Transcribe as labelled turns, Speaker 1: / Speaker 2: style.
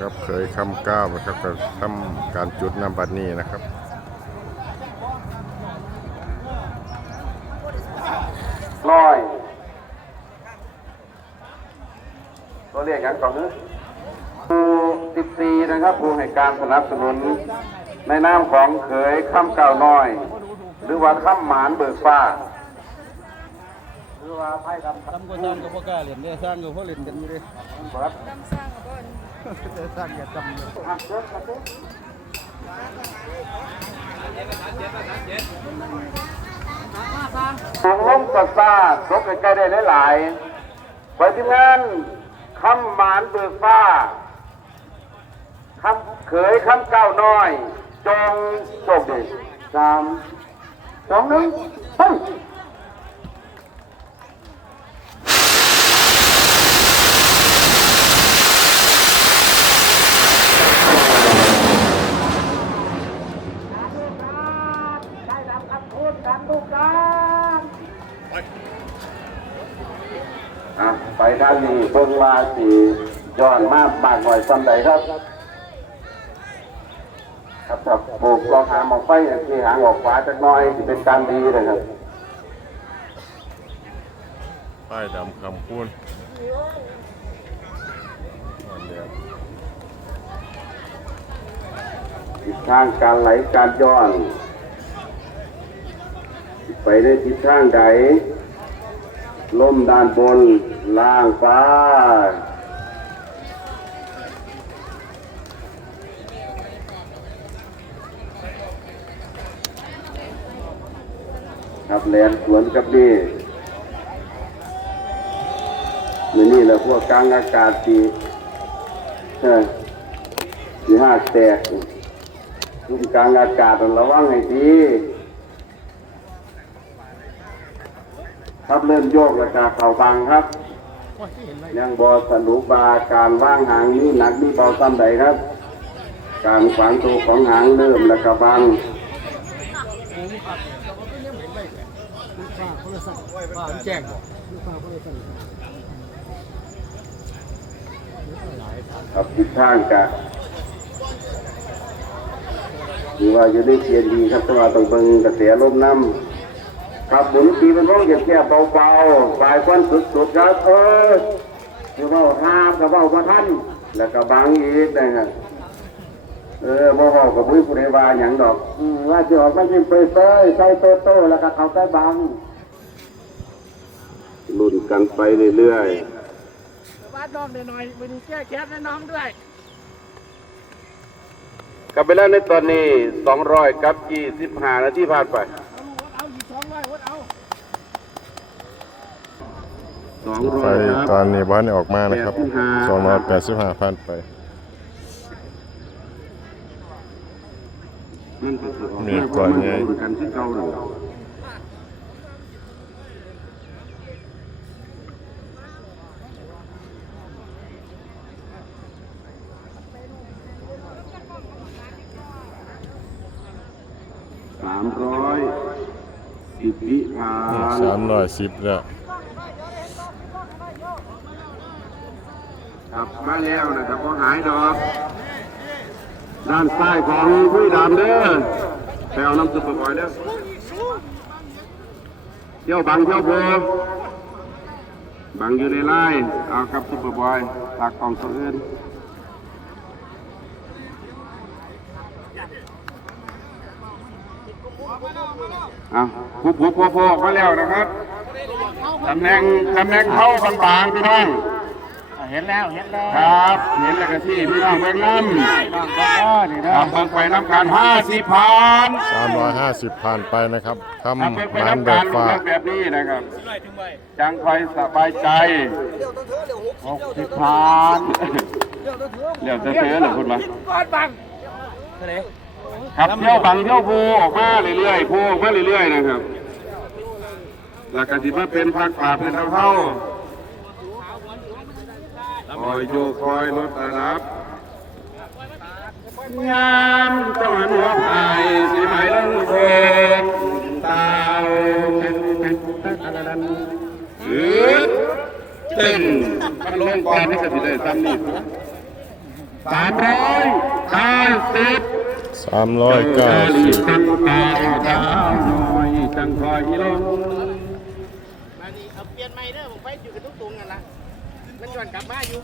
Speaker 1: ครับเคยคำก้าวนะครับก็ทำการจุดน้ำบัดนี้นะครับ
Speaker 2: ร้อย ตัวเลขอย่างก่อนนึผู้14นะครับผู้ให้การสนับสนุนในนามของเขยข้ามเก่าน้อย หรือว่าข้ามหมานเบิกฟ้าหรือว่าไพ่ดำ
Speaker 3: ทำก็ตามก็บ่กล้าเล่นได้สร้างก็บ่เล่นกันอยู่เด้
Speaker 2: เบิ ด
Speaker 3: แต่สร้างอย่าทำเลย
Speaker 2: อะเบิดครับเบิดทางลมกัซ่าตกใกล้ได้หลายๆไปที่งานคำหมานเบิกฟ้าคำเขยคำเก้าน้อย จงโชคดีสามสองหนึ่งไป อะไปด้านนี้เพิ่งมาสีย้อนมากบากหน่อยซ้ำใดครับ ครับครับปลูกลองหางหมองไฟอย่างที่หางออกขวาจักหน้อยจะเป็นการดีเลยครับ
Speaker 1: ป้ายดำคำพูนอันเดียว
Speaker 2: ทิศทางการไหลการย้อน ไปในทิศทางใด ลมด้านบน ล่างฟ้าครับแลนสวนกับนี่นี่นี่แหละพวกกลางอากาศสีเออสีห้าแตกรุ่มกลางอากาศระวังให้ดี ครับเริ่มโยกแล้วก็เข่าบังครับ ยังบอสรุปบาการว่างหางนี้หนักนี่เบาซ้ำใดครับ การขวางตัวของหางเริ่มแล้วก็บัง
Speaker 3: ฟ้าโทรศัพท์ฟ้าแจ้งบ่ฟ้าโทรศัพท์
Speaker 2: ครับทิศทางกะหรือว่าอยู่ในเกียร์ดีครับแต่ว่าต้องเบิ่งกระแสลมน้ำ ครับหมุนตีมันร้องอย่าแค่เบาๆปลายควันสุดๆครับเออคือว่าห้ามกับว่าบ่ทันแล้วก็บังอีกนะครับเออบ่เว้ากับผู้ผู้ใดว่าหยังดอกอืมว่าจะออกมาจิ้มเปเปยใส่โตโต้แล้วก็เข้าใกล้บังลุ้นกันไปเรื่อยๆ
Speaker 3: วาดน้องหน่อยๆไปดูแก้แค้นให้น้องด้วย
Speaker 2: กลับไปแล้วในตอนนี้ 200 กับ 25 นาทีผ่านไป
Speaker 3: เอาอีก200วัดเอา
Speaker 1: ไฟตอนนี้บ้านออกมานะครับสองร้อยแปดสิบห้าพันไปมีก่อนไง
Speaker 2: กันที่เก่าหนึ่งสามร้อยสิบวิผ่าน
Speaker 1: สามร้อยสิบแล้ว
Speaker 2: ครับมาแล้วนะครับก็หายดอก ด้านซ้ายของผู้ดำเด้อแปลวน้ำซุปเปอร์บอยเด้อเที่ยวบังเที่ยวโบบังอยู่ในไล่เอาครับซุปเปอร์บอยตากกล่องตัวอื่นเอาผู้ผู้ผู้ผู้อมาแล้วนะครับ ตำแหน่งตำแหน่งเข้าบางๆพี่น้อง
Speaker 3: เห็นแล้วเห็นแล้ว
Speaker 2: ครับเห็นแล้วก็ที่พี่น้องเมืองน้ำ
Speaker 3: น้องก็นี่
Speaker 2: ค
Speaker 3: นะ
Speaker 2: รับเมืองไปน้ำการห้าสิบพัน
Speaker 1: สามร้อยห้าสิบผ่านไปนะครับทำ
Speaker 2: ครับเมืองไป
Speaker 1: ร้าน
Speaker 2: น้ำ
Speaker 1: แบ
Speaker 2: กา
Speaker 1: บ
Speaker 2: ร
Speaker 1: ฟ้า
Speaker 2: เมืองแบบนี้นะครับจังคอยสบายใจหกสิบพันเดี๋ยวจะเสือเหรอคุณมา
Speaker 3: ก้อนบังทะเล
Speaker 2: ครับเที่ยวบังเที่ยวภูออกมาเรื่อยๆภูออกมาเรื่อยๆนะครับหลักการที่มาเป็นพักป่าเป็นเท่าเท่าค อยอยู่คอยรถรับงามต้อนหัวไผ่สีไหมลังโคงตาหรือเต้นลงกรให้สถิตได้ซ้ำนี่สามร้อยเก้าสิบ
Speaker 1: สามร้อยเก้าสิบ
Speaker 2: ตั้งใจจ้าวยังคอยลง
Speaker 3: มาดีเอาเปลี่ยนใหม่เด้อผมไปอยู่กับทุกตุงกันละ มันย้อนกลับมาอยู่